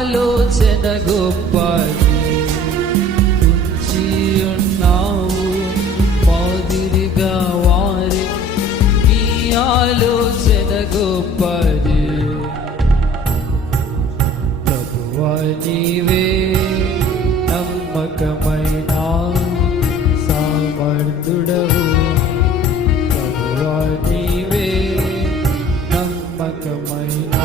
ఆలోచన గొప్పది, ఉంచి ఉన్నావు మాదిరిగా వారి. నీ ఆలోచన గొప్పది ప్రభువా, నీవే నమ్మకమైన సమర్థుడవు. ప్రభువా, నీవే నమ్మకమైన